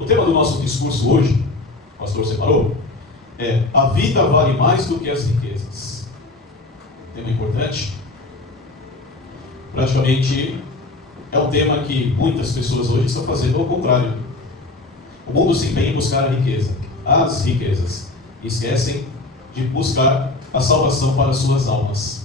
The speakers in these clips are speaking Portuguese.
O tema do nosso discurso hoje, o pastor separou, é: a vida vale mais do que as riquezas. Tema importante. Praticamente é um tema que muitas pessoas hoje estão fazendo ao contrário. O mundo se empenha em buscar a riqueza, as riquezas, e esquecem de buscar a salvação para as suas almas.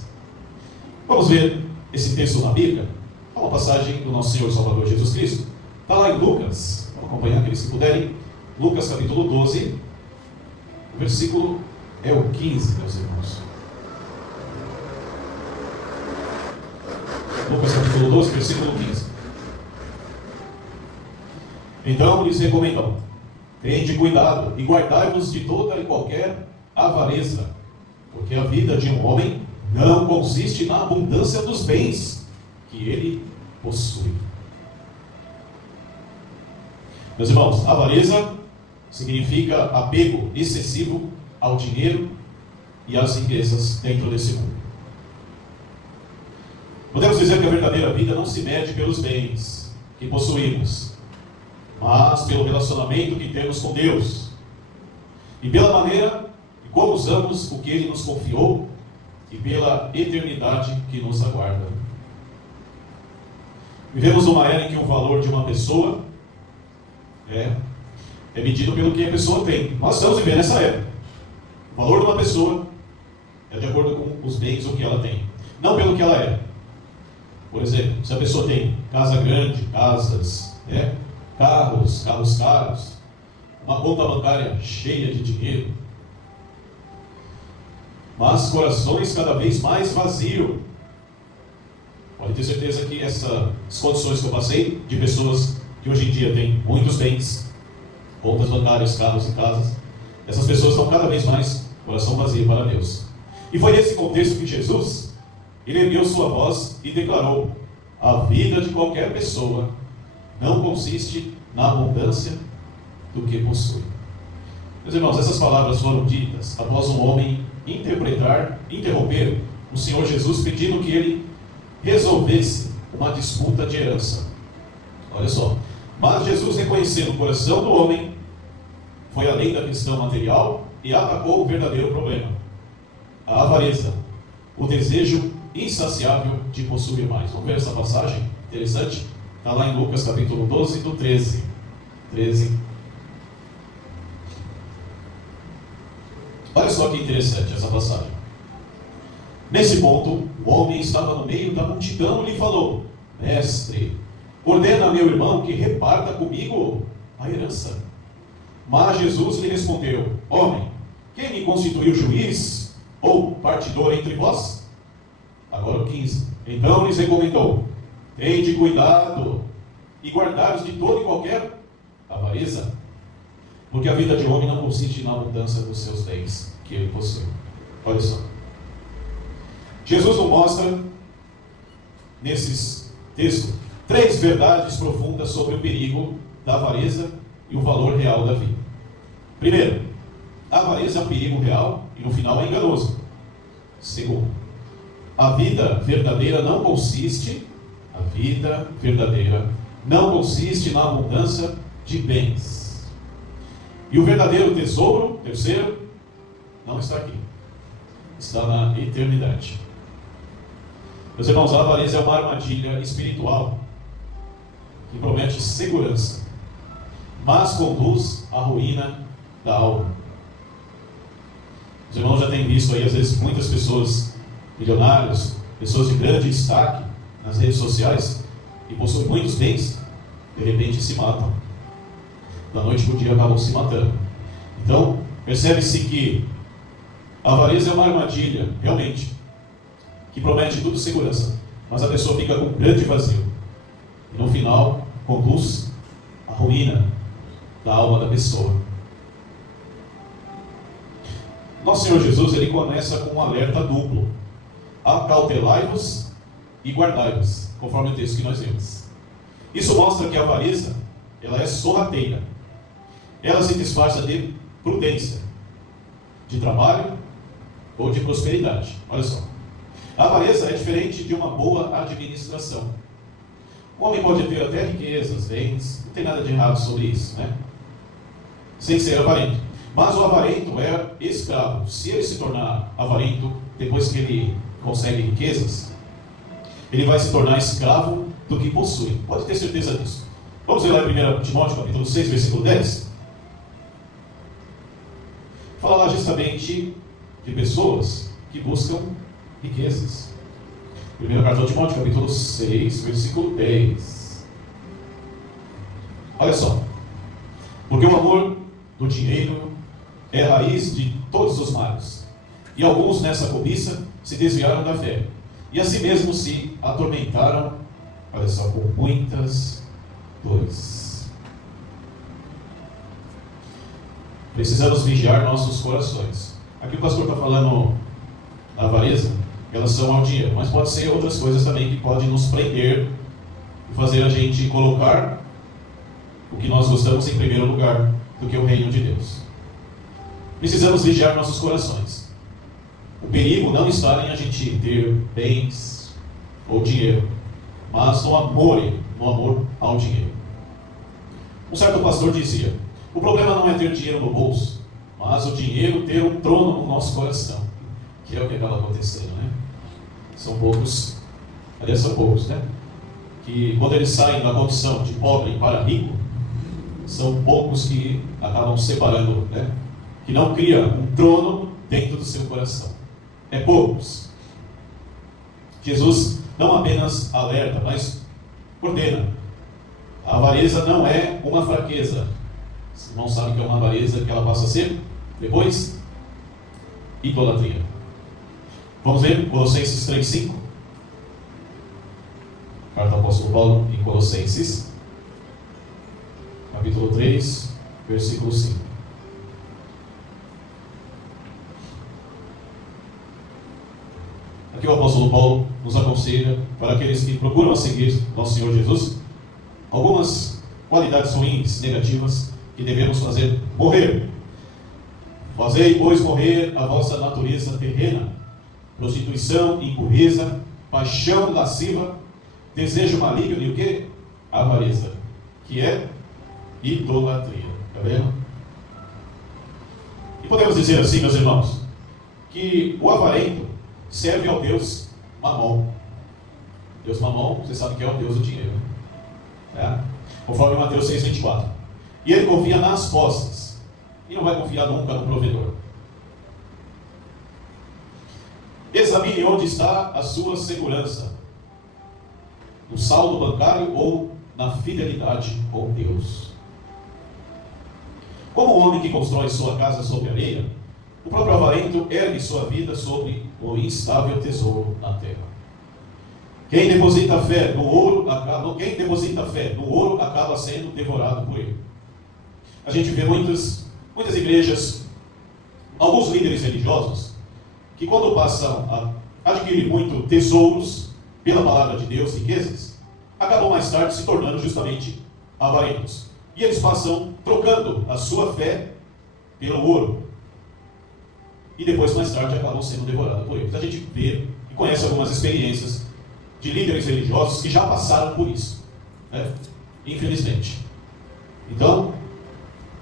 Vamos ver esse texto na Bíblia? É uma passagem do nosso Senhor Salvador Jesus Cristo. Está lá em Lucas, vamos acompanhar aqueles que puderem. Lucas capítulo 12, o versículo é o 15, meus irmãos. Lucas capítulo 12, versículo 15. Então lhes recomendou: tende cuidado e guardai-vos de toda e qualquer avareza, porque a vida de um homem não consiste na abundância dos bens que ele possui. Meus irmãos, avareza significa apego excessivo ao dinheiro e às riquezas dentro desse mundo. Podemos dizer que a verdadeira vida não se mede pelos bens que possuímos, mas pelo relacionamento que temos com Deus e pela maneira como usamos o que Ele nos confiou e pela eternidade que nos aguarda. Vivemos numa era em que o valor de uma pessoa é medido pelo que a pessoa tem. Nós estamos vivendo essa era. O valor de uma pessoa é de acordo com os bens, o que ela tem, não pelo que ela é. Por exemplo, se a pessoa tem casa grande, casas, carros caros, uma conta bancária cheia de dinheiro, mas corações cada vez mais vazios. Pode ter certeza que essas condições que eu passei, de pessoas que hoje em dia têm muitos bens, contas bancárias, carros e casas, essas pessoas estão cada vez mais coração vazio para Deus. E foi nesse contexto que Jesus, ele ergueu sua voz e declarou: a vida de qualquer pessoa não consiste na abundância do que possui. Meus irmãos, essas palavras foram ditas após um homem interromper o Senhor Jesus, pedindo que ele resolvesse uma disputa de herança. Olha só. Mas Jesus, reconhecendo o coração do homem, foi além da questão material e atacou o verdadeiro problema: a avareza, o desejo insaciável de possuir mais. Vamos ver essa passagem interessante? Está lá em Lucas capítulo 12, do 13. Olha só que interessante essa passagem. Nesse ponto, o homem estava no meio da multidão e lhe falou: mestre, ordena a meu irmão que reparta comigo a herança. Mas Jesus lhe respondeu: homem, quem me constituiu juiz ou partidor entre vós? Agora o 15. Então lhes recomendou: tende cuidado e guardai-vos de toda e qualquer avareza, porque a vida de homem não consiste na abundância dos seus bens que ele possui. Olha só. Jesus nos mostra, nesses textos, 3 verdades profundas sobre o perigo da avareza e o valor real da vida. Primeiro, a avareza é um perigo real e no final é enganoso. Segundo, a vida verdadeira não consiste na abundância de bens. E o verdadeiro tesouro, terceiro, não está aqui. Está na eternidade. Meus irmãos, a avareza é uma armadilha espiritual que promete segurança, mas conduz à ruína da alma. Os irmãos já têm visto aí, às vezes, muitas pessoas milionários, pessoas de grande destaque nas redes sociais e possuem muitos bens, de repente se matam. Da noite para o dia acabam se matando. Então, percebe-se que a avareza é uma armadilha, realmente, que promete tudo segurança, mas a pessoa fica com um grande vazio. E no final, conduz à ruína da alma da pessoa. Nosso Senhor Jesus, ele começa com um alerta duplo: acautelai-vos e guardai-vos, conforme o texto que nós vimos. Isso mostra que a avareza, ela é sorrateira. Ela se disfarça de prudência, de trabalho ou de prosperidade. Olha só. A avareza é diferente de uma boa administração. O homem pode ter até riquezas, bens, não tem nada de errado sobre isso, né? sem ser avarento. Mas o avarento é escravo. Se ele se tornar avarento, depois que ele consegue riquezas, ele vai se tornar escravo do que possui. Pode ter certeza disso. Vamos ver lá em 1 Timóteo, capítulo 6, versículo 10. Fala lá justamente de pessoas que buscam riquezas. 1 carta de Timóteo, capítulo 6, versículo 10. Olha só. Porque o amor do dinheiro é a raiz de todos os males. E alguns nessa cobiça se desviaram da fé. E assim mesmo se atormentaram, olha só, com muitas dores. Precisamos vigiar nossos corações. Aqui o pastor está falando da avareza em relação ao dinheiro, mas pode ser outras coisas também que podem nos prender e fazer a gente colocar o que nós gostamos em primeiro lugar do que o reino de Deus. Precisamos vigiar nossos corações. O perigo não está em a gente ter bens ou dinheiro, mas no amor ao dinheiro. Um certo pastor dizia: o problema não é ter dinheiro no bolso, mas o dinheiro ter um trono no nosso coração, que é o que acaba acontecendo, né? São poucos, aliás, são poucos, né? Que quando eles saem da condição de pobre para rico, são poucos que acabam separando, né? Que não cria um trono dentro do seu coração. É poucos. Jesus não apenas alerta, mas ordena. A avareza não é uma fraqueza. Você não sabe que é uma avareza, que ela passa a ser depois idolatria. Vamos ver Colossenses 3:5. Carta do apóstolo Paulo em Colossenses, capítulo 3, versículo 5. Aqui o apóstolo Paulo nos aconselha, para aqueles que procuram seguir nosso Senhor Jesus, algumas qualidades ruins, negativas, que devemos fazer morrer. Fazei, pois, morrer a vossa natureza terrena: prostituição, impureza, paixão lasciva, desejo maligno e o quê? Avareza, que é idolatria. Está vendo? E podemos dizer assim, meus irmãos, que o avarento serve ao Deus Mamon. Deus Mamon, você sabe que é o Deus do dinheiro, né? Conforme Mateus 6:24. E ele confia nas posses, e não vai confiar nunca no provedor. Examine onde está a sua segurança: no saldo bancário ou na fidelidade com Deus. Como o homem que constrói sua casa sobre areia, o próprio avarento ergue sua vida sobre o instável tesouro na terra. Quem deposita fé no ouro acaba sendo devorado por ele. A gente vê muitas igrejas, alguns líderes religiosos, que quando passam a adquirir muito tesouros pela palavra de Deus, riquezas, acabam mais tarde se tornando justamente avarentos. E eles passam trocando a sua fé pelo ouro. E depois, mais tarde, acabam sendo devorados por eles. A gente vê e conhece algumas experiências de líderes religiosos que já passaram por isso, né? Infelizmente. Então,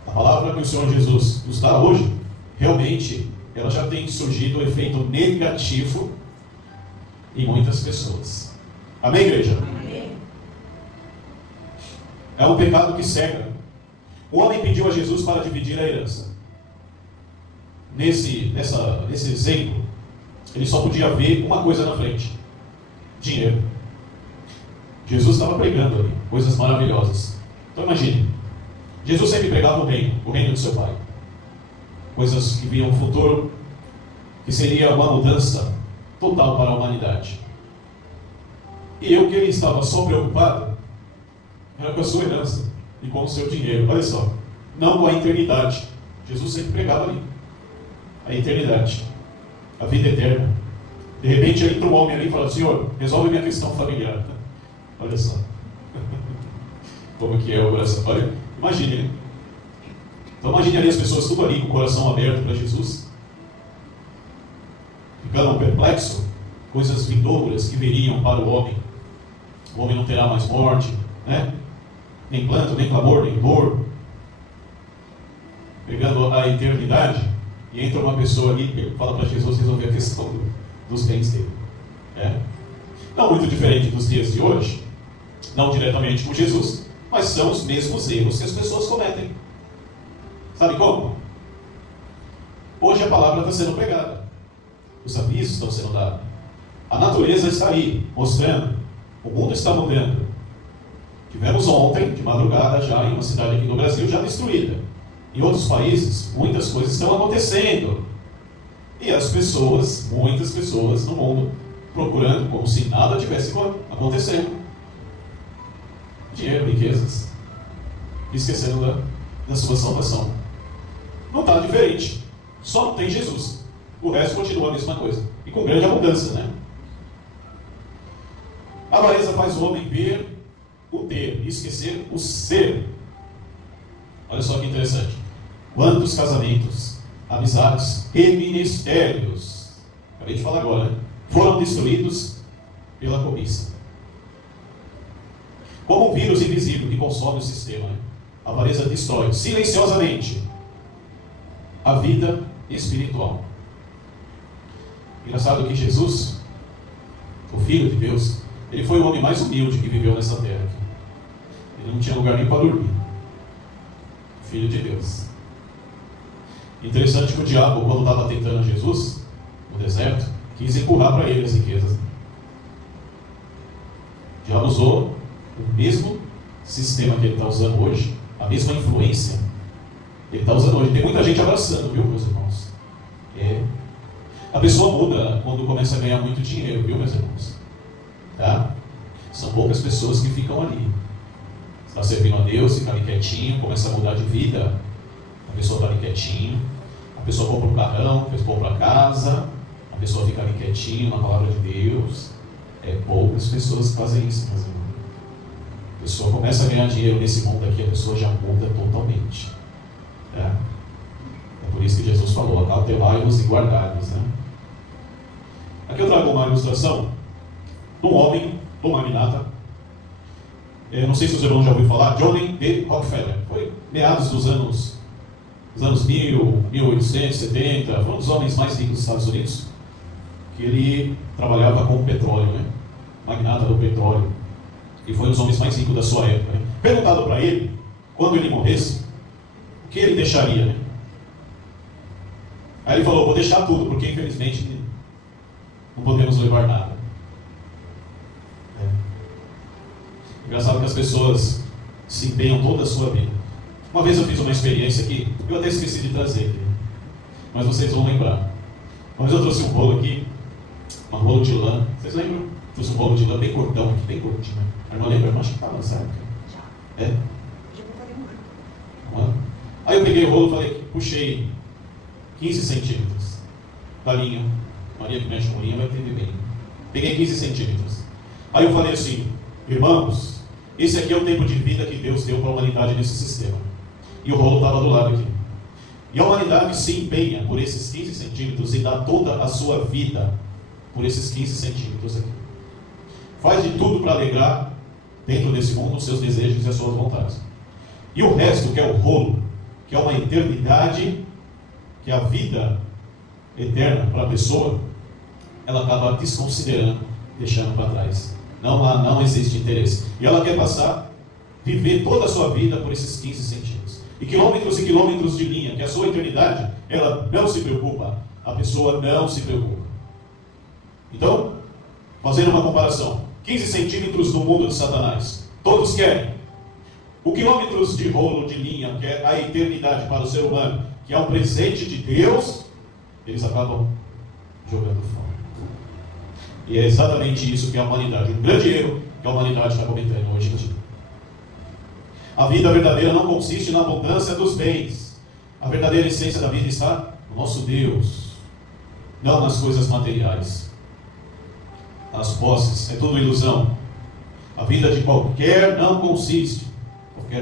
a palavra que o Senhor Jesus nos dá hoje, realmente, ela já tem surgido um efeito negativo em muitas pessoas. Amém, igreja? Amém. É um pecado que cega. O homem pediu a Jesus para dividir a herança. Nesse exemplo, ele só podia ver uma coisa na frente: dinheiro. Jesus estava pregando ali coisas maravilhosas. Então imagine, Jesus sempre pregava o reino do seu Pai, coisas que viam um futuro, que seria uma mudança total para a humanidade. E eu que ele estava só preocupado era com a sua herança e com o seu dinheiro. Olha só, não com a eternidade. Jesus sempre pregava ali a eternidade, a vida eterna. De repente entra um homem ali e fala: Senhor, resolve minha questão familiar. Olha só como que é o coração. Olha, imagine, né? Então imagine ali as pessoas tudo ali com o coração aberto para Jesus, ficando perplexo, coisas vindouras que viriam para o homem. O homem não terá mais morte, né? Nem planto, nem clamor, nem dor. pregando a eternidade, e entra uma pessoa ali e fala para Jesus resolver a questão dos bens dele. Não muito diferente dos dias de hoje, não diretamente com Jesus, mas são os mesmos erros que as pessoas cometem. Sabe como? Hoje a palavra está sendo pregada, os avisos estão sendo dados, a natureza está aí, mostrando, o mundo está mudando. Tivemos ontem, de madrugada, já em uma cidade aqui no Brasil, já destruída. Em outros países, muitas coisas estão acontecendo. E as pessoas, muitas pessoas no mundo, procurando como se nada tivesse acontecendo. Dinheiro, riquezas, esquecendo da sua salvação. Não está diferente. Só não tem Jesus. O resto continua a mesma coisa. E com grande abundância, né? A avareza faz o homem ver o ter e esquecer o ser. Olha só que interessante. Quantos casamentos, amizades e ministérios, acabei de falar agora, né? Foram destruídos pela cobiça. Como um vírus invisível que consome o sistema, né? A avareza destrói silenciosamente a vida espiritual. Engraçado que Jesus, o Filho de Deus, ele foi o homem mais humilde que viveu nessa terra. Ele não tinha lugar nem para dormir. Filho de Deus. Interessante que o diabo, quando estava tentando Jesus no deserto, quis empurrar para ele as riquezas. O diabo usou o mesmo sistema que ele está usando hoje, a mesma influência ele está usando hoje. Tem muita gente abraçando, viu, meus irmãos? A pessoa muda quando começa a ganhar muito dinheiro, viu, meus irmãos? Tá? São poucas pessoas que ficam ali. Está servindo a Deus, fica ali quietinho, começa a mudar de vida. A pessoa está ali quietinho. A pessoa compra um carrão, a pessoa compra a casa. A pessoa fica ali quietinho na palavra de Deus. Poucas pessoas que fazem isso, meus irmãos. A pessoa começa a ganhar dinheiro nesse mundo aqui, a pessoa já muda totalmente. É por isso que Jesus falou: acautelai-vos e guardai-vos, né? Aqui eu trago uma ilustração de um homem, de um magnata. Não sei se os irmãos já ouviram falar, Johnny D. Rockefeller. Foi meados dos anos 1000, 1870, foi um dos homens mais ricos dos Estados Unidos, que ele trabalhava com petróleo, né? Magnata do petróleo. E foi um dos homens mais ricos da sua época, né? Perguntado para ele, quando ele morresse, o que ele deixaria, né? Aí ele falou: vou deixar tudo, porque infelizmente não podemos levar nada. Engraçado que as pessoas se empenham toda a sua vida. Uma vez eu fiz uma experiência aqui, eu até esqueci de trazer aqui, mas vocês vão lembrar. Uma vez eu trouxe um bolo aqui, um bolo de lã. Vocês lembram? Trouxe um bolo de lã bem curtão aqui, bem curtinho. A irmã lembra? Eu acho que estava nessa época. Já. Já vou fazer um ano. Aí eu peguei o rolo e falei, puxei 15 centímetros da linha. Maria que mexe com linha vai entender bem. Peguei 15 centímetros. Aí eu falei assim: irmãos, esse aqui é o tempo de vida que Deus deu para a humanidade nesse sistema. E o rolo estava do lado aqui. E a humanidade se empenha por esses 15 centímetros e dá toda a sua vida por esses 15 centímetros aqui. Faz de tudo para alegrar, dentro desse mundo, os seus desejos e as suas vontades. E o resto, que é o rolo, que é uma eternidade, que é a vida eterna para a pessoa, ela acaba desconsiderando, deixando para trás. Não existe interesse. E ela quer viver toda a sua vida por esses 15 centímetros. E quilômetros de linha, que é a sua eternidade, ela não se preocupa. A pessoa não se preocupa. Então, fazendo uma comparação, 15 centímetros no mundo de Satanás, todos querem. O quilômetros de rolo de linha, que é a eternidade para o ser humano, que é um presente de Deus, eles acabam jogando fora. E é exatamente isso que é a humanidade, um grande erro que a humanidade está cometendo hoje em dia. A vida verdadeira não consiste na abundância dos bens. A verdadeira essência da vida está no nosso Deus, não nas coisas materiais. As posses, é tudo ilusão. A vida de qualquer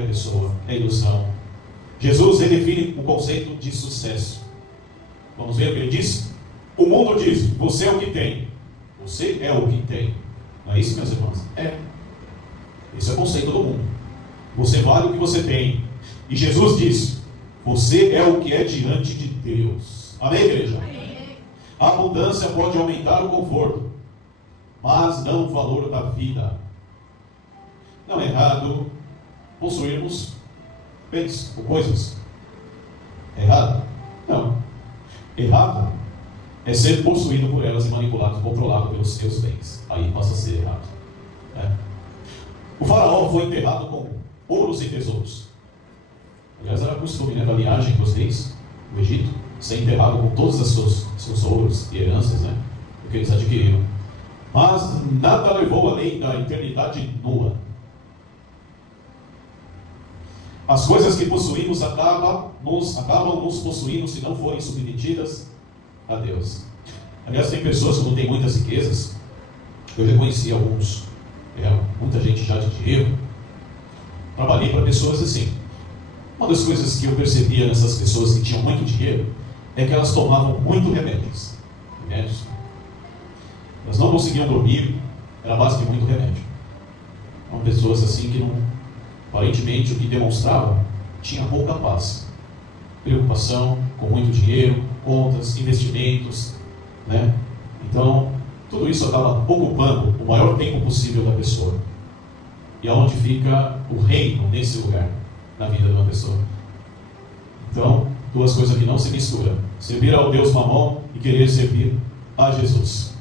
pessoa é ilusão. Jesus redefine o conceito de sucesso. Vamos ver o que ele diz? O mundo diz: você é o que tem. Você é o que tem. Não é isso, meus irmãos? É. Esse é o conceito do mundo. Você vale o que você tem. E Jesus diz: Você é o que é diante de Deus. Amém, igreja? Amém. A abundância pode aumentar o conforto, mas não o valor da vida. Não é errado possuirmos bens ou coisas. É errado? Não. Errado é ser possuído por elas e manipulado, controlado pelos seus bens. Aí passa a ser errado. O faraó foi enterrado com ouros e tesouros. Aliás, era costume, da linhagem dos reis do Egito, ser enterrado com todos os seus ouros e heranças, que eles adquiriram. Mas nada levou além da eternidade nua. As coisas que possuímos acabam nos possuindo se não forem submetidas a Deus. Aliás, tem pessoas que não têm muitas riquezas. Eu já conheci alguns, muita gente já de dinheiro. Trabalhei para pessoas assim. Uma das coisas que eu percebia nessas pessoas que tinham muito dinheiro é que elas tomavam muito remédios. Elas não conseguiam dormir, era a base de muito remédio. Eram pessoas assim que não, aparentemente o que demonstravam tinha pouca paz. Preocupação com muito dinheiro, contas, investimentos, Então, tudo isso acaba ocupando o maior tempo possível da pessoa. E aonde fica o reino nesse lugar, na vida de uma pessoa. Então, duas coisas que não se misturam: servir ao Deus Mamon e querer servir a Jesus.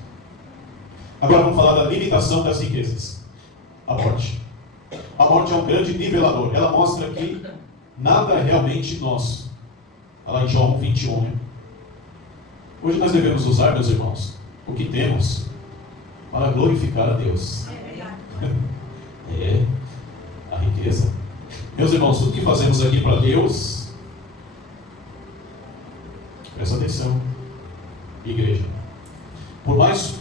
Agora vamos falar da limitação das riquezas. A morte. A morte é um grande nivelador. Ela mostra que nada é realmente nosso. Está lá em João 21. Hoje nós devemos usar, meus irmãos, o que temos para glorificar a Deus. A riqueza. Meus irmãos, tudo que fazemos aqui para Deus, presta atenção, igreja, por mais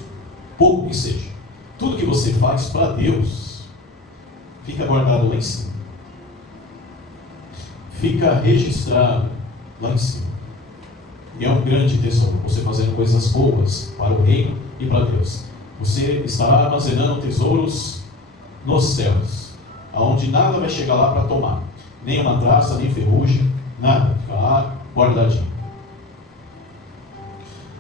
pouco que seja, tudo que você faz para Deus fica guardado lá em cima, fica registrado lá em cima. E é um grande tesouro, você fazendo coisas boas para o reino e para Deus. Você estará armazenando tesouros nos céus, aonde nada vai chegar lá para tomar, nem uma traça, nem ferrugem, nada, fica lá guardadinho.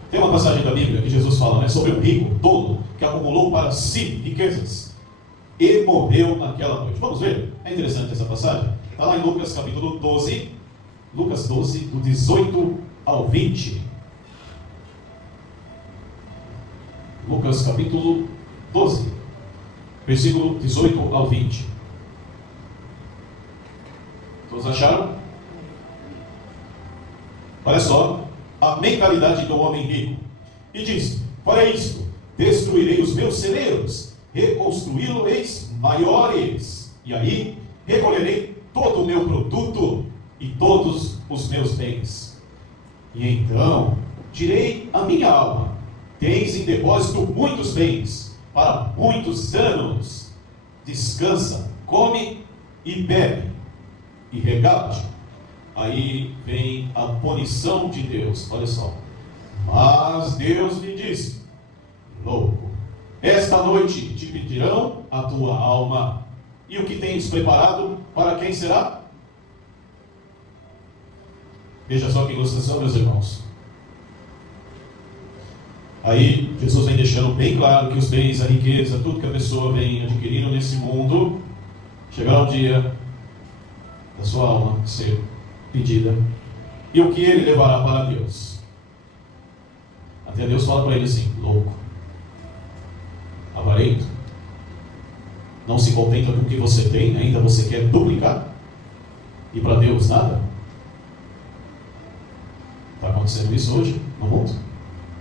Tem uma passagem da Bíblia que Jesus fala, sobre um rico tolo que acumulou para si riquezas e morreu naquela noite. Vamos ver? É interessante essa passagem. Está lá em Lucas capítulo 12, Lucas 12, do 18 ao 20. Lucas capítulo 12, versículo 18 ao 20. Todos acharam? Olha só a mentalidade do homem rico. E diz: para isto destruirei os meus celeiros, reconstruí-los maiores, e aí recolherei todo o meu produto e todos os meus bens. E então direi à minha alma: tens em depósito muitos bens para muitos anos. Descansa, come e bebe, e regala-te. Aí vem a punição de Deus. Olha só. Mas Deus lhe disse: louco, esta noite te pedirão a tua alma, e o que tens preparado para quem será? Veja só que ilustração, meus irmãos. Aí Jesus vem deixando bem claro que os bens, a riqueza, tudo que a pessoa vem adquirindo nesse mundo, chegará um dia da sua alma ser pedida, e o que ele levará para Deus. Até Deus fala para ele assim: louco, avarento, não se contenta com o que você tem, ainda você quer duplicar, e para Deus nada? Está acontecendo isso hoje no mundo?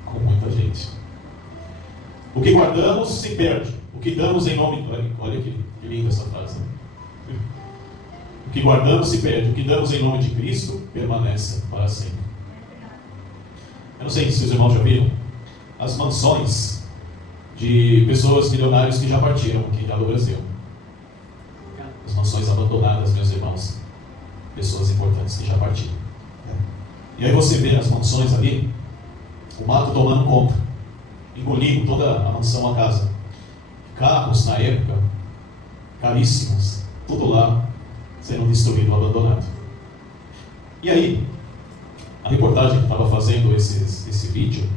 Com muita gente. O que guardamos se perde, o que damos em nome... Olha que linda essa frase. O que guardamos se perde, o que damos em nome de Cristo permanece para sempre. Eu não sei se os irmãos já viram as mansões de pessoas milionárias que já partiram aqui já do Brasil. As mansões abandonadas, meus irmãos, pessoas importantes que já partiram. E aí você vê as mansões ali, o mato tomando conta, engolindo toda a mansão, a casa. Carros na época, caríssimos, tudo lá sendo destruído, abandonado. E aí, a reportagem que estava fazendo esse vídeo,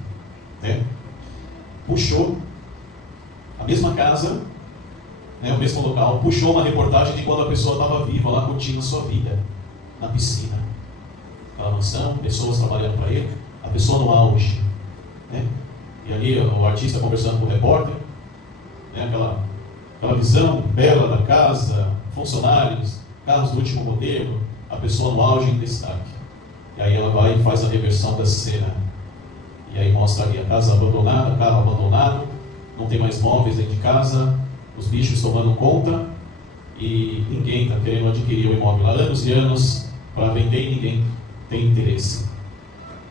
né, puxou a mesma casa, né, o mesmo local, puxou uma reportagem de quando a pessoa estava viva lá, curtindo a sua vida, na piscina. Aquela mansão, pessoas trabalhando para ele, a pessoa no auge, né? E ali o artista conversando com o repórter, né, aquela visão bela da casa, funcionários, carros do último modelo, a pessoa no auge em destaque. E aí ela vai e faz a reversão da cena. E aí mostra ali a casa abandonada, o carro abandonado, não tem mais móveis dentro de casa, os bichos tomando conta, e ninguém está querendo adquirir o imóvel há anos e anos para vender e ninguém tem interesse.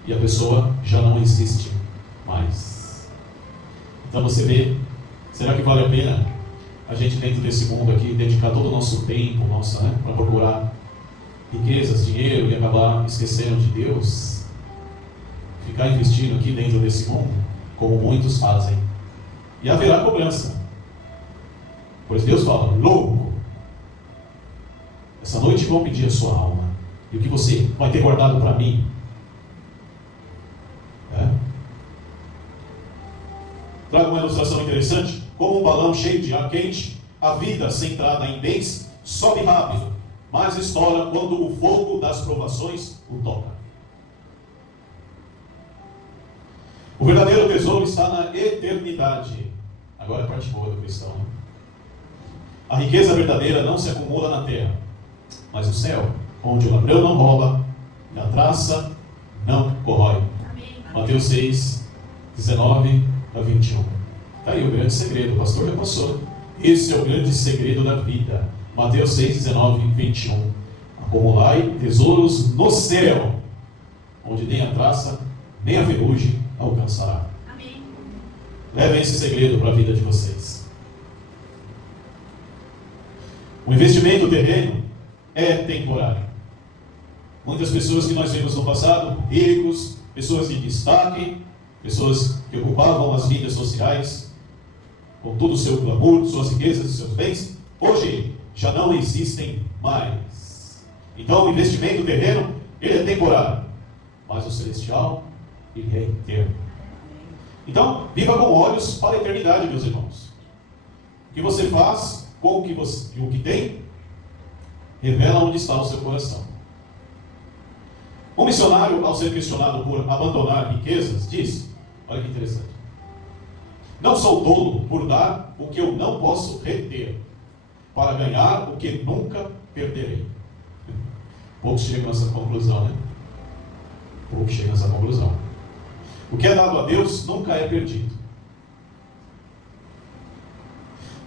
E a pessoa já não existe mais. Então você vê, será que vale a pena a gente dentro desse mundo aqui dedicar todo o nosso tempo, para procurar riquezas, dinheiro e acabar esquecendo de Deus? Ficar investindo aqui dentro desse mundo, como muitos fazem. E haverá cobrança. Pois Deus fala, louco, essa noite vão pedir a sua alma. E o que você vai ter guardado para mim? Trago uma ilustração interessante. Como um balão cheio de ar quente, a vida centrada em bens sobe rápido, mas estoura quando o fogo das provações o toca. O verdadeiro tesouro está na eternidade. Agora é a parte boa do cristão, né? A riqueza verdadeira não se acumula na terra, mas no céu, onde o ladrão não rouba e a traça não corrói. Amém. Mateus 6, 19 a 21. Está aí o grande segredo, o pastor já passou. Esse é o grande segredo da vida. Mateus 6, 19 e 21. Acumulai tesouros no céu, onde nem a traça, nem a ferrugem alcançará. Amém. Levem esse segredo para a vida de vocês. O investimento terreno é temporário. Muitas pessoas que nós vimos no passado, ricos, pessoas de destaque, pessoas que ocupavam as vidas sociais, com todo o seu glamour, suas riquezas e seus bens, hoje já não existem mais. Então o investimento terreno, ele é temporário, mas o celestial, ele é eterno. Então, viva com olhos para a eternidade, meus irmãos. O que você faz com o que tem, revela onde está o seu coração. Um missionário, ao ser questionado por abandonar riquezas, diz, olha que interessante, não sou tolo por dar o que eu não posso reter, para ganhar o que nunca perderei. Poucos chegam nessa conclusão, né? Poucos chegam nessa conclusão. O que é dado a Deus nunca é perdido.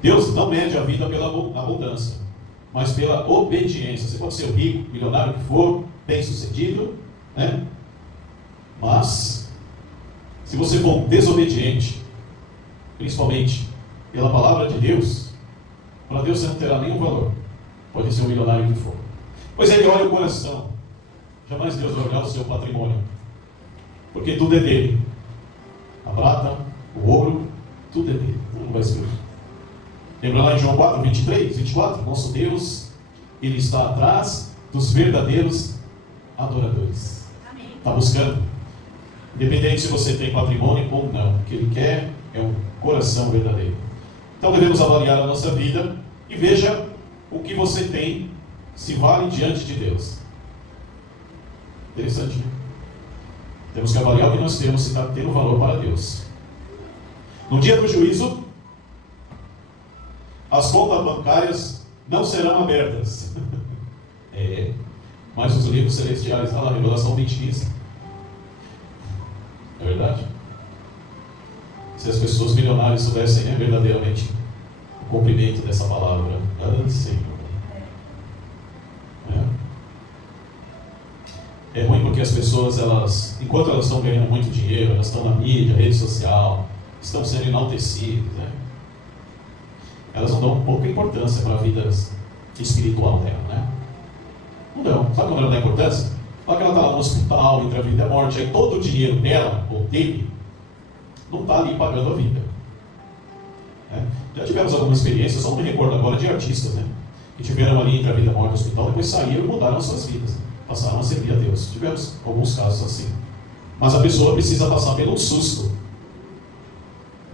Deus não mede a vida pela abundância, mas pela obediência. Você pode ser o rico, milionário que for, bem sucedido, né? Mas se você for desobediente, principalmente pela palavra de Deus, para Deus você não terá nenhum valor. Pode ser o milionário que for. Pois Ele olha o coração. Jamais Deus vai olhar o seu patrimônio, porque tudo é dele. A prata, o ouro, tudo é dele. Tudo vai ser. Lembra lá em João 4, 23, 24? Nosso Deus, Ele está atrás dos verdadeiros adoradores. Está buscando. Independente se você tem patrimônio ou não. O que Ele quer é um coração verdadeiro. Então devemos avaliar a nossa vida e veja o que você tem, se vale diante de Deus. Interessante, né? Temos que avaliar o que nós temos, se está tendo valor para Deus. No dia do juízo, as contas bancárias não serão abertas. Mas os livros celestiais, está lá, Revelação 20:15. É verdade? Se as pessoas milionárias soubessem, né, verdadeiramente o cumprimento dessa palavra, Senhor. É ruim porque as pessoas, enquanto elas estão ganhando muito dinheiro, elas estão na mídia, rede social, estão sendo enaltecidas, né? Elas não dão pouca importância para a vida espiritual dela, né? Não dão. Sabe quando ela dá importância? Olha que ela está lá no hospital, entre a vida e a morte, aí todo o dinheiro dela, ou dele, não está ali pagando a vida. Já tivemos alguma experiência, só não me recordo agora, de artistas, né? Que tiveram ali entre a vida e a morte no hospital, depois saíram e mudaram as suas vidas. passaram a servir a Deus. Tivemos alguns casos assim. Mas a pessoa precisa passar pelo susto.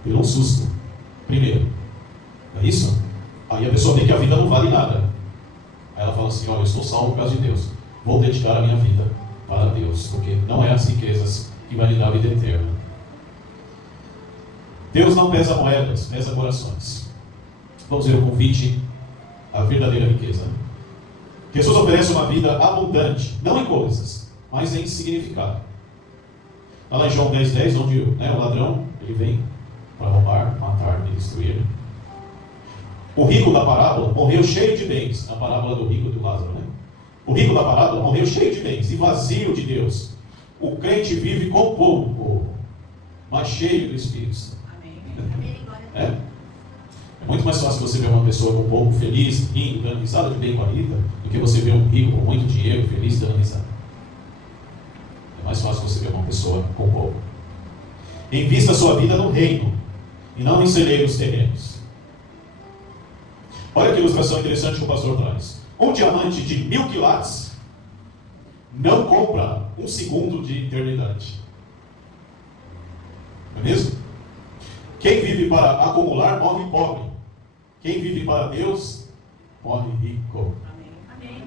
Pelo susto. Primeiro. Não é isso? Aí a pessoa vê que a vida não vale nada. Aí ela fala assim, olha, eu estou salvo por causa de Deus. Vou dedicar a minha vida para Deus. Porque não é as riquezas que vai lhe dar a vida eterna. Deus não pesa moedas, pesa corações. Vamos ver o convite à verdadeira riqueza. Jesus oferece uma vida abundante, não em coisas, mas em significado. Está lá em João 10:10, onde o ladrão ele vem para roubar, matar e destruir. O rico da parábola morreu cheio de bens, a parábola do rico e do Lázaro, né? O rico da parábola morreu cheio de bens e vazio de Deus. O crente vive com pouco, mas cheio do Espírito Santo. É muito mais fácil você ver uma pessoa com pouco feliz, rindo, dando risada de bem com a vida, do que você ver um rico com muito dinheiro, feliz, dando risada. É mais fácil você ver uma pessoa com pouco. Invista a sua vida no reino e não em celeiros terrenos. Olha que ilustração interessante que o pastor traz. Um diamante de 1000 quilates não compra um segundo de eternidade. Não é mesmo? Quem vive para acumular morre pobre. Quem vive para Deus morre rico. Amém.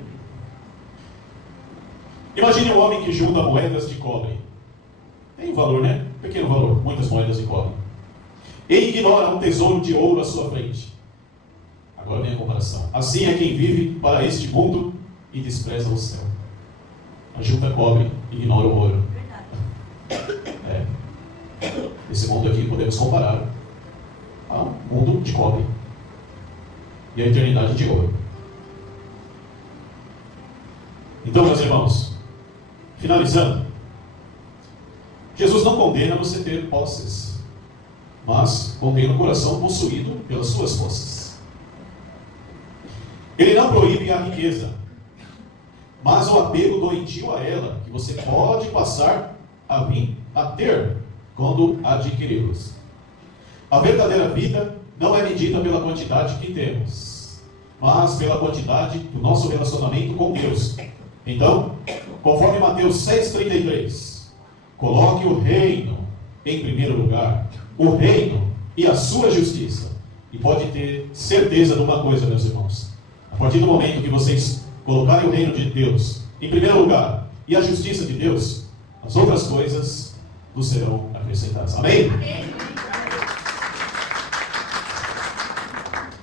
Imagine um homem que junta moedas de cobre. Tem um valor, né? Pequeno valor, muitas moedas de cobre. E ignora um tesouro de ouro à sua frente. Agora vem a comparação. Assim é quem vive para este mundo e despreza o céu. Ajunta cobre e ignora o ouro. Esse mundo aqui podemos comparar ao mundo de cobre e a eternidade de ouro. Então, meus irmãos, finalizando, Jesus não condena você ter posses, mas condena o coração possuído pelas suas posses. Ele não proíbe a riqueza, mas o apego doentio a ela, que você pode passar a vir a ter quando adquiri-los. A verdadeira vida não é medida pela quantidade que temos, mas pela quantidade do nosso relacionamento com Deus. Então, conforme Mateus 6,33, coloque o reino em primeiro lugar, o reino e a sua justiça. E pode ter certeza de uma coisa, meus irmãos. A partir do momento que vocês colocarem o reino de Deus em primeiro lugar e a justiça de Deus, as outras coisas nos serão acrescentadas. Amém? Amém.